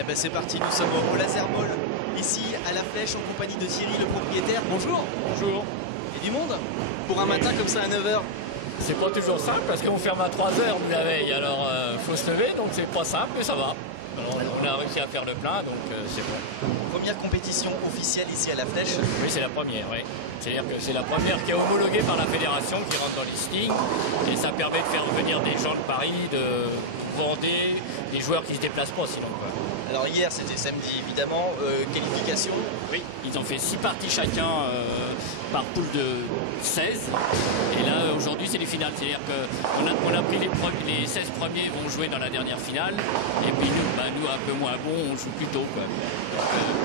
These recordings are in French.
Eh ben c'est parti, nous sommes au Laser Ball, ici à la Flèche en compagnie de Thierry, le propriétaire. Bonjour. Bonjour. Et du monde pour un matin comme ça à 9h. C'est pas toujours simple parce qu'on ferme à 3h nous la veille, alors faut se lever, donc c'est pas simple mais ça va. Alors, on a réussi à faire le plein, donc c'est bon. Première compétition officielle ici à la Flèche. Oui, c'est la première, oui. C'est-à-dire que c'est la première qui est homologuée par la fédération, qui rentre dans le listing, et ça permet de faire venir des gens de Paris, de Vendée, des joueurs qui se déplacent pas sinon, quoi. Alors hier c'était samedi évidemment, qualification. Oui, ils ont fait 6 parties chacun par poule de 16. Et là aujourd'hui c'est les finales. C'est-à-dire qu'on a pris les 16 premiers vont jouer dans la dernière finale. Et puis nous un peu moins bons, on joue plus tôt, quoi.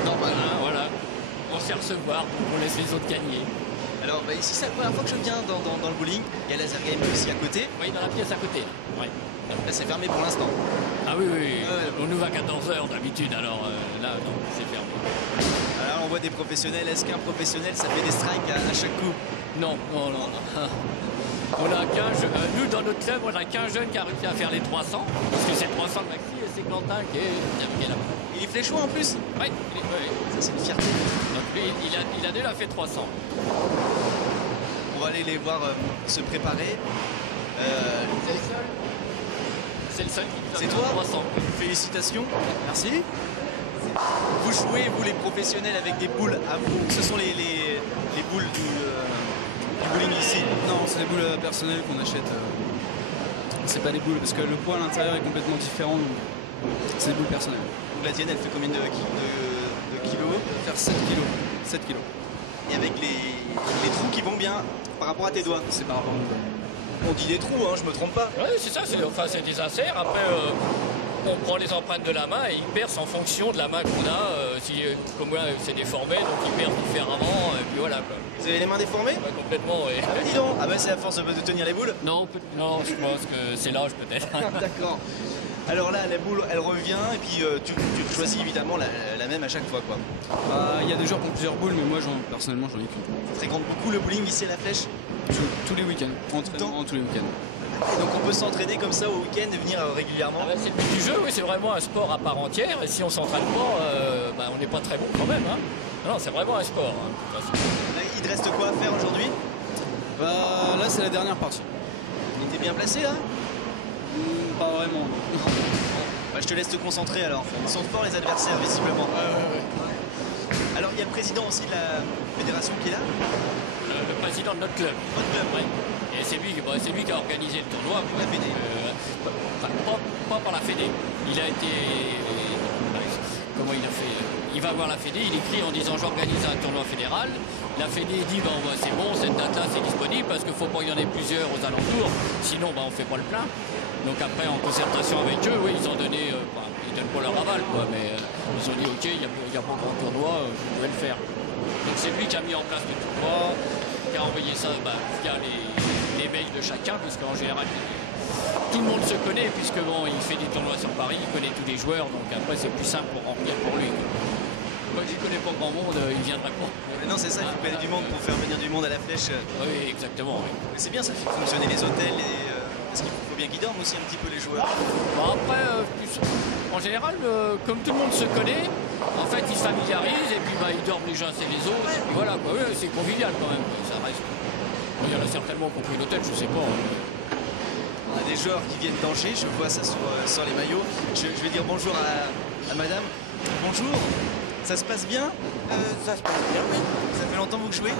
Normal. Hein, voilà. On sait recevoir, on laisse les autres gagner. Alors ici c'est la première fois que je viens dans le bowling. Il y a Laser Game aussi à côté. Oui, dans la pièce à côté. Ouais. Là c'est fermé pour l'instant. Ah oui, on ouvre à 14h d'habitude, alors là non, c'est fermé. Alors on voit des professionnels, est-ce qu'un professionnel ça fait des strikes à chaque coup? Non. On a 15, nous dans notre club on a 15 jeunes qui a réussi à faire les 300, parce que c'est 300 le maxi et c'est Quentin qui est là. Il est fléchouin en plus? Oui, ça c'est une fierté. Donc lui il a déjà fait 300. On va aller les voir se préparer. C'est le seul qui c'est fait toi? 300. Félicitations, merci. Vous jouez, vous les professionnels, avec des boules à vous, ce sont les boules du bowling ici? Non, c'est des boules personnelles qu'on achète. C'est pas des boules, parce que le poids à l'intérieur est complètement différent. C'est des boules personnelles. Donc la tienne, elle fait combien de kilos? Faire 7 kilos. 7 kilos. Et avec les trous qui vont bien par rapport à tes doigts? C'est par rapport à mon doigt. On dit des trous, hein, je me trompe pas. Oui, c'est ça, c'est des inserts. Après, on prend les empreintes de la main et ils percent en fonction de la main qu'on a. Si, comme moi, c'est déformé, donc ils percent différemment, et puis voilà, quoi. Vous avez les mains déformées? Ouais, complètement, oui. Ah bah dis donc. Ah bah c'est à force de tenir les boules? Non, je pense que c'est l'âge peut-être. D'accord. Alors là, la boule, elle revient, et puis tu choisis évidemment la même à chaque fois, quoi. Il y a des joueurs qui ont plusieurs boules, mais moi, personnellement, j'en ai qu'une. Tu fréquentes beaucoup le bowling ici à la Flèche? Tous les week-ends. Entraînement tous les week-ends. Et donc on peut s'entraîner comme ça au week-end et venir régulièrement? Ah bah, c'est le but du jeu, oui, c'est vraiment un sport à part entière. Et si on s'entraîne pas, on n'est pas très bon quand même. Hein. Non, c'est vraiment un sport. Hein, là, il te reste quoi à faire aujourd'hui? Là, c'est la dernière partie. Il était bien placé là? Pas vraiment. Bah, je te laisse te concentrer alors. Ils sont forts les adversaires visiblement. Ouais. Alors il y a le président aussi de la fédération qui est là? Le président de notre club. Votre club? Ouais. Et c'est lui qui a organisé le tournoi. La Fédé? Pas par la Fédé. Il a été... comment il a fait? Il va voir la Fédé, il écrit en disant j'organise un tournoi fédéral. La Fédé dit c'est bon, cette date-là c'est disponible parce qu'il ne faut pas qu'il y en ait plusieurs aux alentours. Sinon on ne fait pas le plein. Donc après en concertation avec eux, oui, ils ont donné... ils donnent pas leur aval, quoi, mais ils ont dit ok, il y a pas grand tournoi, vous pouvez le faire. Donc c'est lui qui a mis en place le tournoi, qui a envoyé ça via les mails de chacun, parce qu'en général, tout le monde se connaît, puisque il fait des tournois sur Paris, il connaît tous les joueurs, donc après c'est plus simple pour remplir pour lui. Moi je ne connais pas grand monde, il viendra pas. Mais non, c'est ça, il faut connaître du monde pour faire venir du monde à la Flèche. Oui, exactement. Oui. Mais c'est bien, ça fait fonctionner les hôtels, parce qu'il faut bien qu'ils dorment aussi un petit peu les joueurs. Après, en général, comme tout le monde se connaît, en fait ils se familiarisent et puis ils dorment les uns et les autres. Et puis voilà, quoi. Oui, c'est convivial quand même, ça reste. Il y en a certainement qui ont pris l'hôtel, je sais pas. On a des joueurs qui viennent d'Angers, je vois ça sur les maillots. Je vais dire bonjour à madame. Bonjour, ça se passe bien? Ça se passe bien, oui. Ça fait longtemps que vous jouez?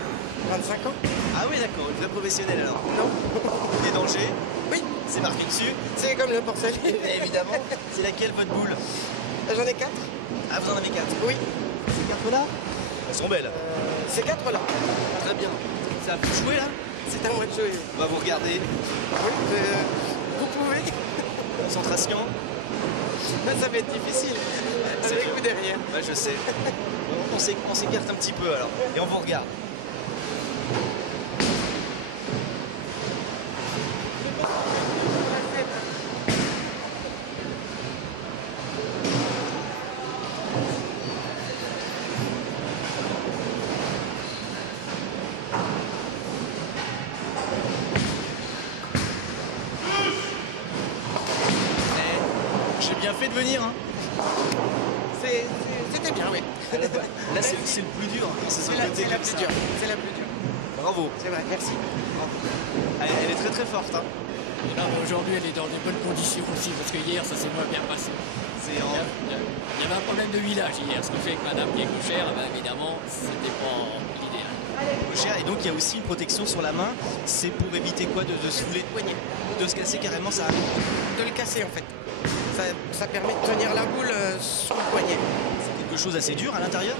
25 ans? Ah oui, d'accord, une vraie professionnelle alors. Non. Des dangers? Oui. C'est marqué dessus? C'est comme le porcelaine. Évidemment. C'est laquelle votre boule? J'en ai 4. Ah, vous en avez 4? Oui. Ces 4 là? Elles sont belles. Ces 4 là. Très bien. Ça a pu jouer là? C'est à moi de jouer. On va vous regarder. Oui, vous pouvez. Concentration. Ça va être difficile. Avec vous derrière. Ouais, je sais. On s'écarte un petit peu alors. Et on vous regarde. J'ai bien fait de venir, hein. C'était bien, oui. Là, c'est le plus dur. C'est son côté C'est la comme plus ça. dure. C'est la plus dure. Bravo. C'est vrai, merci. Elle est très très forte. Hein. Et là, aujourd'hui, elle est dans des bonnes conditions aussi, parce que hier, ça s'est moins bien passé. C'est en... Il y avait un problème de village hier, ce qui fait que madame qui est cochère, ben, évidemment, c'était pas l'idéal. Gauchère. Et donc il y a aussi une protection sur la main. C'est pour éviter quoi, de se fouler, Poignet. de se casser carrément ça. De le casser, en fait. Ça permet de tenir la boule sous le poignet. C'est quelque chose assez dur à l'intérieur.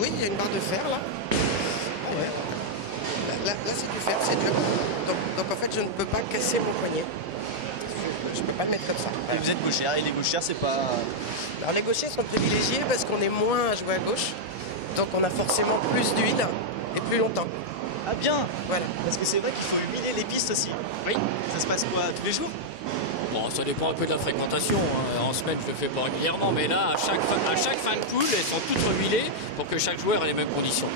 Oui, il y a une barre de fer, là. Là, c'est du fer, c'est dur. Donc en fait, je ne peux pas casser mon poignet. Je ne peux pas le mettre comme ça. Et vous êtes gauchère et les gauchères c'est pas... Alors les gauchers sont privilégiés parce qu'on est moins à jouer à gauche. Donc on a forcément plus d'huile et plus longtemps. Ah bien. Voilà. Parce que c'est vrai qu'il faut huiler les pistes aussi. Oui. Ça se passe quoi, tous les jours? Bon, ça dépend un peu de la fréquentation. Hein. En semaine, je le fais pas régulièrement, mais là, à chaque fin de poule, elles sont toutes huilées pour que chaque joueur ait les mêmes conditions.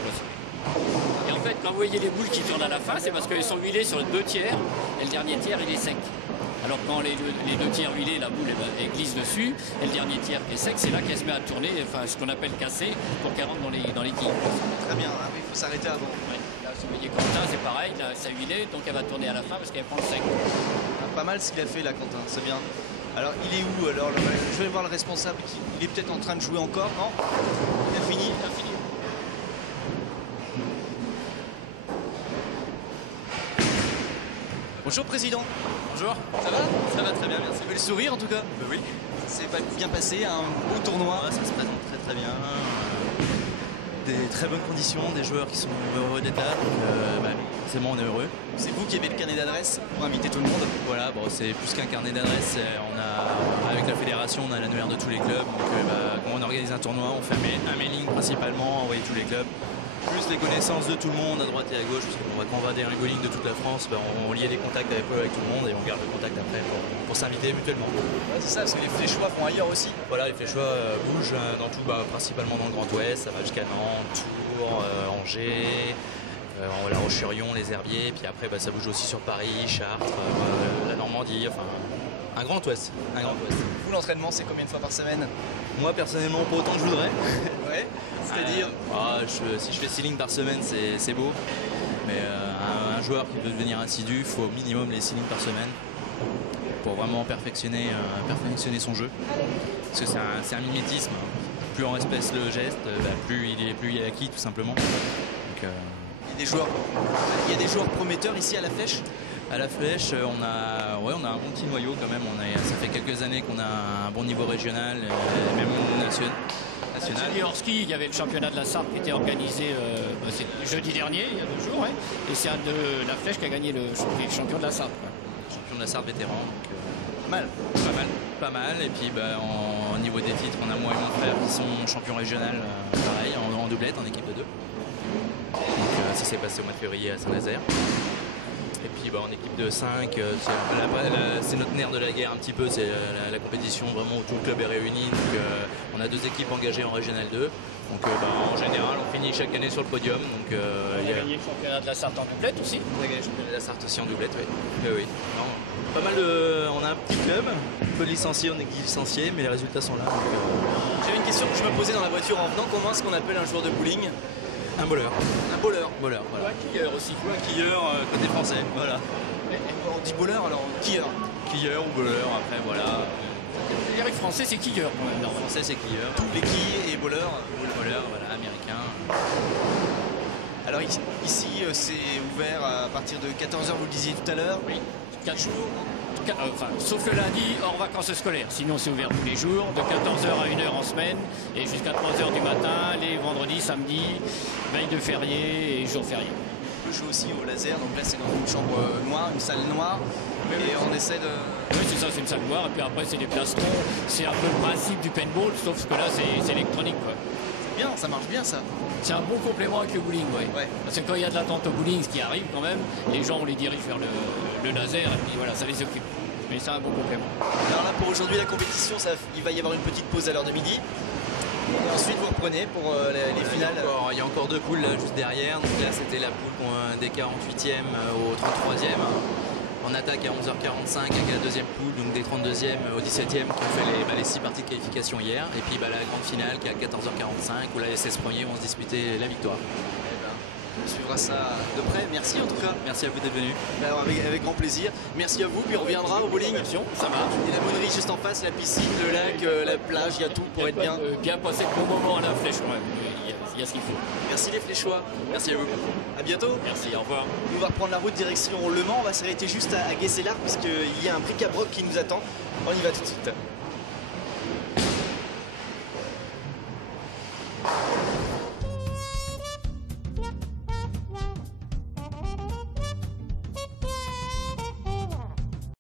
Et en fait, quand vous voyez les boules qui tournent à la fin, c'est parce qu'elles sont huilées sur les 2 tiers et le dernier tiers, il est sec. Alors quand les deux tiers huilés, la boule elle glisse dessus, et le dernier tiers qui est sec, c'est là qu'elle se met à tourner, enfin ce qu'on appelle casser, pour qu'elle rentre dans les quilles. Très bien, hein, il faut s'arrêter avant. Ouais. Là, si vous voyez Quentin, c'est pareil, là, ça huilé, donc elle va tourner à la fin parce qu'elle prend le sec. Ah, pas mal ce qu'il a fait là, Quentin, c'est bien. Alors il est où alors je vais voir le responsable, il est peut-être en train de jouer encore, non? Il a fini. Il a fini. Bonjour président. Bonjour. Ça va très bien, merci. Vous avez le sourire en tout cas? Oui. C'est pas bien passé, un beau tournoi. Ça se présente très bien. Des très bonnes conditions, des joueurs qui sont heureux d'être là. Forcément on est heureux. C'est vous qui avez le carnet d'adresse pour inviter tout le monde. Voilà, bon, c'est plus qu'un carnet d'adresse. Avec la fédération, on a l'annuaire de tous les clubs. Donc quand on organise un tournoi, on fait un mailing principalement, envoyer tous les clubs. Plus les connaissances de tout le monde à droite et à gauche, parce que quand on va des bowling de toute la France, on lie les contacts avec tout le monde et on garde le contact après pour s'inviter mutuellement. Ouais, c'est ça, parce que les fléchois vont ailleurs aussi. Voilà, les fléchois bougent dans tout, principalement dans le Grand Ouest, ça va jusqu'à Nantes, Tours, Angers, La Roche-sur-Yon, les Herbiers, puis après ça bouge aussi sur Paris, Chartres, la Normandie, enfin un Grand Ouest. Vous, l'entraînement, c'est combien de fois par semaine? Moi personnellement, pas autant que je voudrais. Ouais, c'est-à-dire si je fais 6 lignes par semaine, c'est beau. Mais un joueur qui veut devenir assidu, il faut au minimum les 6 lignes par semaine pour vraiment perfectionner son jeu. Parce que c'est un mimétisme. Plus on respecte le geste, plus il est acquis tout simplement. Donc, il y a des joueurs prometteurs ici à la Flèche? À la Flèche, on a un bon petit noyau quand même. Ça fait quelques années qu'on a un bon niveau régional, et même national. En ski, il y avait le championnat de la Sarthe qui était organisé jeudi dernier, il y a 2 jours, ouais. Et c'est un de la Flèche qui a gagné le champion de la Sarthe. Champion de la Sarthe vétéran. Donc, pas mal. Et puis au niveau des titres, on a moi et mon frère qui sont champions régional, pareil, en doublette, en équipe de 2. Donc ça s'est passé au mois de février à Saint-Nazaire. Et puis en équipe de 5, c'est notre nerf de la guerre un petit peu, c'est la compétition vraiment où tout le club est réuni. Donc on a 2 équipes engagées en Régional 2. Donc en général on finit chaque année sur le podium. Donc, il a gagné le championnat de la Sarthe en doublette aussi. On a gagné le championnat de la Sarthe aussi en doublette, oui. Oui. Non, pas mal on a un petit club, peu de licenciés, on est licenciés, mais les résultats sont là. J'avais une question que je me posais dans la voiture en venant. Comment est-ce qu'on appelle un joueur de bowling? Un bowler. Un bowler. Voilà. Ou un quilleur aussi. Ou un quilleur côté français, voilà. On dit bowler alors quilleur. Quilleur ou bowler, après voilà. Le lyrique français c'est quilleur quand même. En français c'est quilleur. Tous les quilles et bowler. Bowler, voilà, américain. Alors ici c'est ouvert à partir de 14h, vous le disiez tout à l'heure. Oui, 4 jours. Sauf le lundi, hors vacances scolaires. Sinon, c'est ouvert tous les jours, de 14h à 1h en semaine, et jusqu'à 3h du matin, les vendredis, samedis, veille de férié et jours fériés. On peut jouer aussi au laser, donc là c'est dans une chambre noire, une salle noire, et on essaie de... Oui, c'est ça, c'est une salle noire, et puis après c'est des plastrons. C'est un peu le principe du paintball, sauf que là c'est électronique. Quoi. C'est bien, ça marche bien ça. C'est un bon complément avec le bowling, ouais. Parce que quand il y a de l'attente au bowling, ce qui arrive quand même, les gens on les dirige vers le laser et puis voilà, ça les occupe. Mais c'est un bon complément. Alors là pour aujourd'hui la compétition, il va y avoir une petite pause à l'heure de midi. Et ensuite vous reprenez pour les finales. Il y a encore 2 poules là juste derrière. Donc là c'était la poule des 48e au 33e. en attaque à 11h45 avec la deuxième poule, donc des 32e au 17e qui ont fait les 6 parties de qualification hier. Et puis la grande finale qui est à 14h45 où là, les 16 premiers vont se disputer la victoire. On suivra ça de près. Merci en tout cas. Merci à vous d'être venus. Alors, avec grand plaisir. Merci à vous, puis on reviendra au bowling. Ça marche. Et la monnerie juste en face, la piscine, le lac, la plage, il y a tout pour être bien. Bien passer le bon moment à la flèche. Ouais. Il y a ce qu'il faut. Merci les fléchois. Merci à vous. À bientôt. Merci, au revoir. On va reprendre la route direction Le Mans. On va s'arrêter juste à Guesselard puisqu'il y a un bric-à-broc qui nous attend. On y va tout de suite.